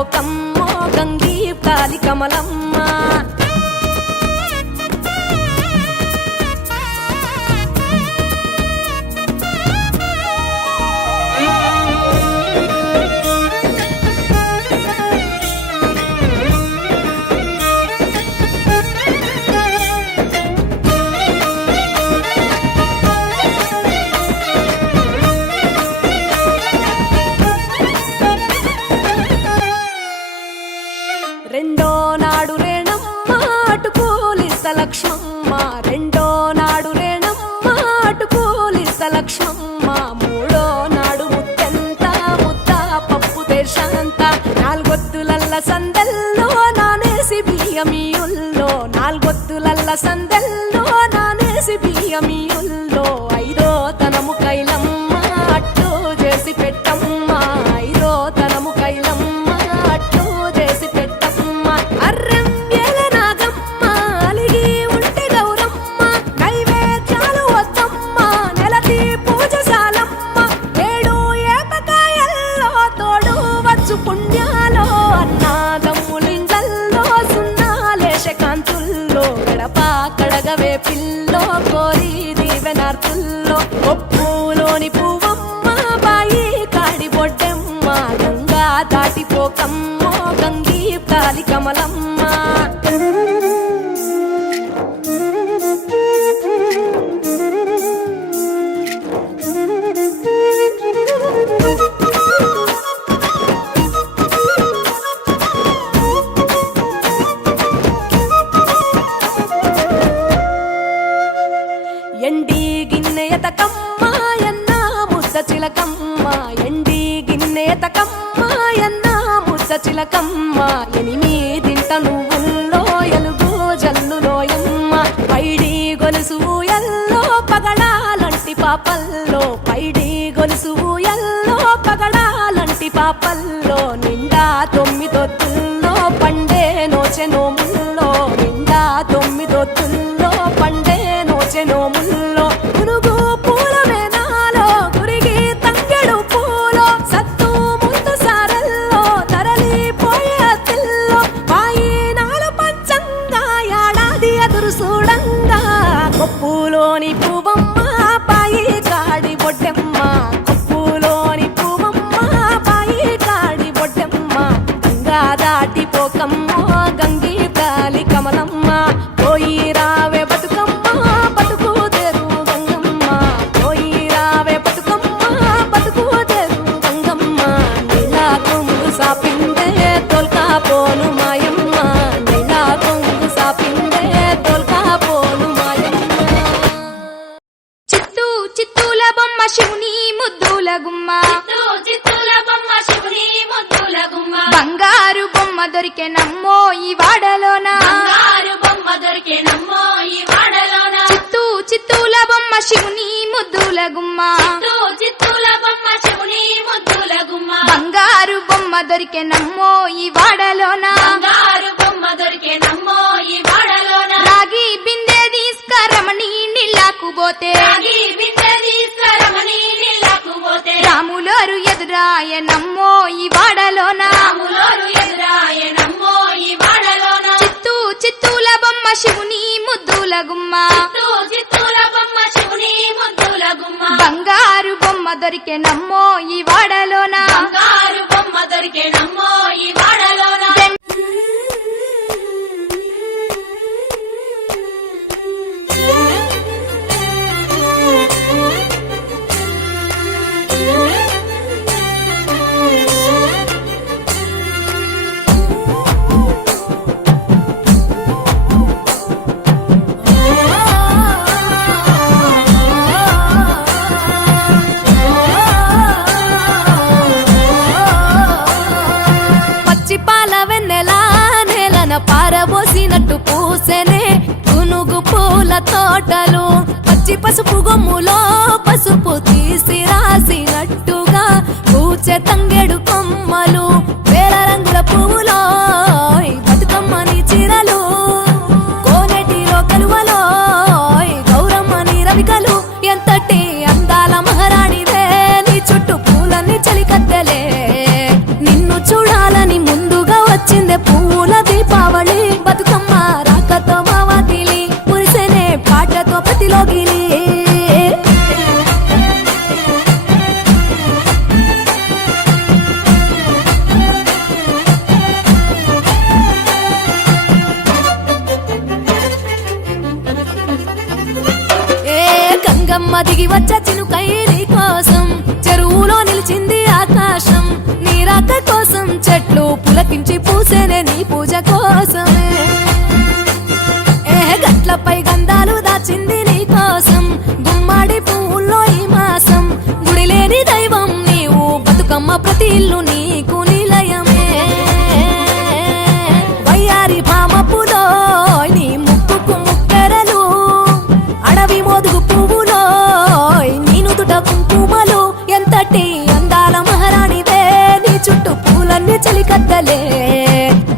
దాటిపోకమ్మో గంగీ కాలి కమలమ్మ రెండో నాడు రేణమ్మ అటు పోలిస్త లక్ష్మమ్మ. రెండో నాడు రేణమ్మ అటు పోలిస్త లక్ష్మమ్మ. మూడో నాడు ముట్టెంత ముద్ద పప్పు దేశంత. నాలుగొత్తులల్ల సందెల్లో నానేసి బియ్యమియుల్లో. నాలుగొత్తులల్ల సందెల్లో ఒప్పులోని పువ్వమ్మ బాయి కాడి బొడ్డెమ్మ గంగా దాటిపోకమ్మ గంగీ కాలి కమలమ్మ. చిలకమ్మ ఎనిమిదింట నువ్వుల్లో ఎలుగు జల్లులోయమ్మ పైడి గొలుసు ఎల్లో పగడాలంటి పాపల్లో. పైడి గొలుసు ఎల్లో పగడాలంటి పాపల్లో. నిండా తొమ్మిదొత్తుల్లో పండే నోచె నోముల్లో. నిండా తొమ్మిదొత్తుల్లో పోను మాయమ్మ నీలా కొంగు సాపిందే తొల్కా పోను మాయమ్మ. చిత్తూ చిత్తూల బొమ్మ శివుని ముద్దుల గుమ్మ. చిత్తూ చిత్తూల బొమ్మ శివుని ముద్దుల గుమ్మ. బంగారు బొమ్మ దొరికే నమ్మో ఈ వాడలోన. బంగారు బొమ్మ దొరికే నమ్మో ఈ వాడలోన. చిత్తూ చిత్తూల బొమ్మ శివుని ముద్దుల గుమ్మ. చిత్తూ చిత్తూల బొమ్మ శివుని ముద్దుల గుమ్మ. బొమ్మ దొరికే నమ్మో ఈ వాడలోన? బంగారు బొమ్మ దొరికే నమ్మో ఈ వాడలోన? రాగి బిందె తీసుకరమణి నీళ్ళకు పోతే. రాగి తీసుకురమని నీళ్ళకు పోతే. రాములోరు ఎదురాయ నమ్మో ఈ వాడలోన? రాములోరు ఎదురాయ నమ్మో ఈ వాడలోన? చిత్తూ చిత్తూల బొమ్మ శివుని ముద్దుల గుమ్మ. చిత్తూ చిత్తూల బొమ్మ శివుని ముద్దుల గుమ్మ. బంగారు బొమ్మ దొరికే నమ్మో ఈ వాడలోన? బంగారు బొమ్మ ఈ తోటలో పచ్చి పసుపు గొమ్ములో పసుపు తీసి రాసినట్టుగా కూచె తంగెడు కొమ్మలు వేల రంగుల పువ్వులో కమ్మ దిగి వచ్చ చినుకై నీ కోసం. చెరువులో నిలిచింది ఆకాశం. నీ రాక కోసం చెట్లు పులకించి పూసేనే నీ పూజ కోసమే. ఏ గట్లపై గంధాలు దాచింది నీ కోసం. గుమ్మాడి పువ్వుల్లో ఈ మాసం. గుడి లేని దైవం నీవు బతుకమ్మ ప్రతి ఇల్లు నీ కన్య చలికత్తలే.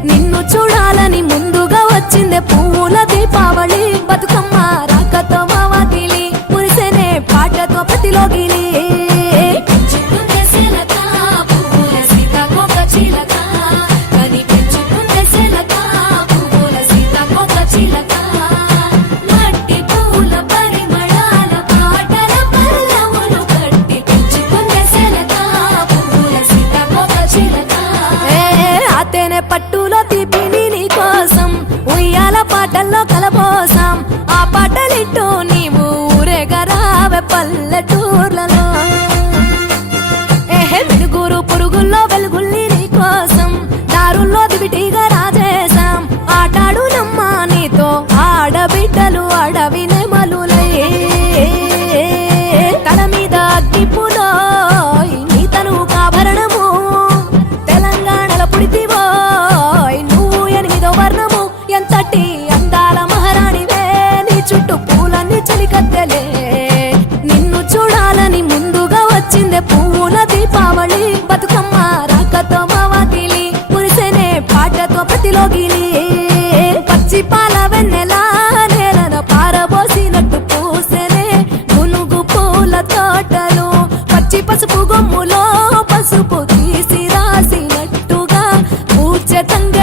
నిన్ను చూడాలని ముందుగా వచ్చింది పువ్వుల దీపావళి. బతుకమ్మ రాకతో మావాకిలి మురిసెనే పాటతో పతిలోకి 따라간다